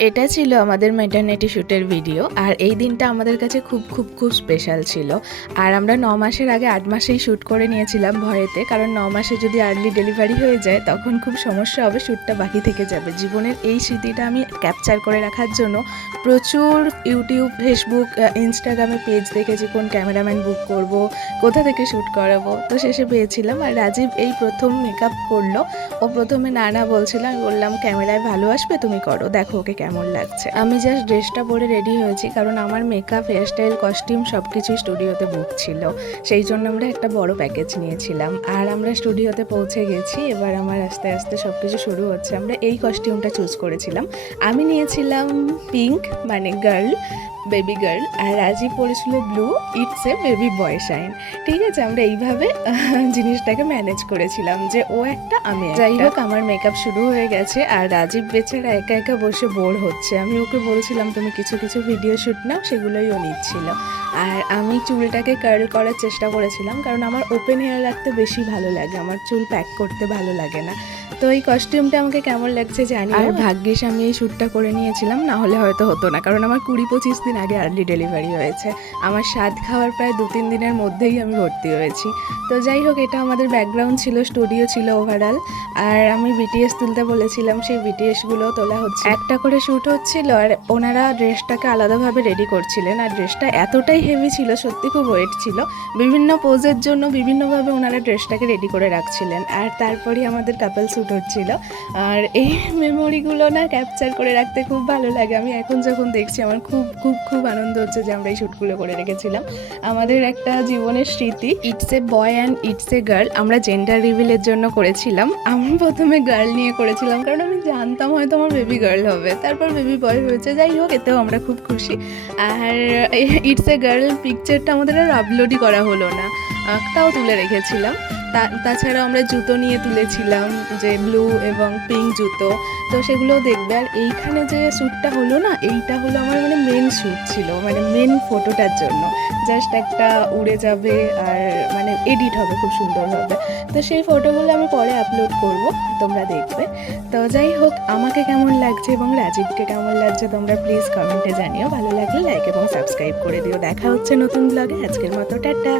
এটা ছিল আমাদের ম্যাটারনিটি শ্যুটের ভিডিও। আর এই দিনটা আমাদের কাছে খুব খুব খুব স্পেশাল ছিল। আর আমরা 9 মাসের আগে 8 মাসেই শ্যুট করে নিয়েছিলাম ভয়েতে, কারণ 9 মাসে যদি আর্লি ডেলিভারি হয়ে যায় তখন খুব সমস্যা হবে, শ্যুটটা বাকি থেকে যাবে। জীবনের এই স্মৃতিটা আমি ক্যাপচার করে রাখার জন্য প্রচুর ইউটিউব, ফেসবুক, ইনস্টাগ্রামে পেজ দেখেছি কোন ক্যামেরাম্যান বুক করব, কোথা থেকে শ্যুট করাবো। তো শেষে পেয়েছিলাম। আর রাজীব এই প্রথম মেকআপ করলো। ও প্রথমে না না বলছিল, আমি বললাম ক্যামেরায় ভালো আসবে, তুমি করো, দেখো ওকে কেমন লাগছে। আমি জাস্ট ড্রেসটা পরে রেডি হয়েছি, কারণ আমার মেকআপ, হেয়ারস্টাইল, কস্টিউম সব কিছুই স্টুডিওতে বুক ছিল। সেই জন্য আমরা একটা বড় প্যাকেজ নিয়েছিলাম। আর আমরা স্টুডিওতে পৌঁছে গেছি। এবার আমার আস্তে আস্তে সব কিছু শুরু হচ্ছে। আমরা এই কস্টিউমটা চুজ করেছিলাম। আমি নিয়েছিলাম পিঙ্ক, মানে গার্ল, বেবি গার্ল। আর রাজীব পরেছিল blue, it's a baby boy shine. ঠিক আছে, আমরা এইভাবে জিনিসটাকে ম্যানেজ করেছিলাম যে ও একটা, আমি একটা। যাই হোক, আমার মেকআপ শুরু হয়ে গেছে। আর রাজীব বেচারা একা একা বসে বোর হচ্ছে। আমি ওকে বলছিলাম তুমি কিছু কিছু ভিডিও শ্যুট নাও, সেগুলোই ও নিচ্ছিল। আর আমি চুলটাকে কার্ল করার চেষ্টা করেছিলাম, কারণ আমার ওপেন হেয়ার রাখতে বেশি ভালো লাগে, আমার চুল প্যাক করতে ভালো লাগে না। তো এই কস্টিউমটা আমাকে কেমন লাগছে জানি। আর ভাগ্যিস আমি এই শ্যুটটা করে নিয়েছিলাম, না হলে হয়তো হতো না, কারণ আমার 20-25 দিন আগে আর্লি ডেলিভারি হয়েছে। আমার স্বাদ খাওয়ার প্রায় 2-3 দিনের মধ্যেই আমি ভর্তি হয়েছি। তো যাই হোক, এটা আমাদের ব্যাকগ্রাউন্ড ছিল, স্টুডিও ছিল ওভারঅল। আর আমি বিটিএস তুলতে বলেছিলাম, সেই বিটিএসগুলো তোলা হচ্ছে, একটা করে শ্যুট হচ্ছিল। আর ওনারা ড্রেসটাকে আলাদাভাবে রেডি করছিলেন। আর ড্রেসটা এতটাই হেভি ছিল, সত্যি খুব ওয়েট ছিল। বিভিন্ন পোজের জন্য বিভিন্নভাবে ওনারা ড্রেসটাকে রেডি করে রাখছিলেন। আর তারপরেই আমাদের কাপল শ্যুট হচ্ছিল। আর এই মেমোরিগুলো না ক্যাপচার করে রাখতে খুব ভালো লাগে। আমি এখন যখন দেখছি আমার খুব খুব খুব আনন্দ হচ্ছে যে আমরা এই শ্যুটগুলো করে রেখেছিলাম। আমাদের একটা জীবনের স্মৃতি। It's a boy and it's a girl আমরা জেন্ডার রিভিলের জন্য করেছিলাম। আমি প্রথমে গার্ল নিয়ে করেছিলাম, কারণ আমি জানতাম হয়তো আমার বেবি গার্ল হবে, তারপর বেবি বয় হয়েছে। যাই হোক, এতেও আমরা খুব খুশি। আর ইটস এ গার্ল পিকচারটা আমাদের আর আপলোডই করা হলো না, তাও তুলে রেখেছিলাম। তাছাড়া আমরা জুতো নিয়ে তুলেছিলাম, যে ব্লু এবং পিঙ্ক জুতো, তো সেগুলোও দেখবে। আর এইখানে যে শ্যুটটা হলো না, এইটা হলো আমার মানে মেন শ্যুট ছিল, মানে মেন ফটোটার জন্য। জাস্ট একটা উড়ে যাবে আর মানে এডিট হবে খুব সুন্দরভাবে। তো সেই ফটোগুলো আমি পরে আপলোড করব, তোমরা দেখবে। তো যাই হোক, আমাকে কেমন লাগছে এবং রাজীবকে কেমন লাগছে তোমরা প্লিজ কমেন্টে জানিও। ভালো লাগলে লাইক এবং সাবস্ক্রাইব করে দিও। দেখা হচ্ছে নতুন ব্লগে। আজকের মতো টাটা।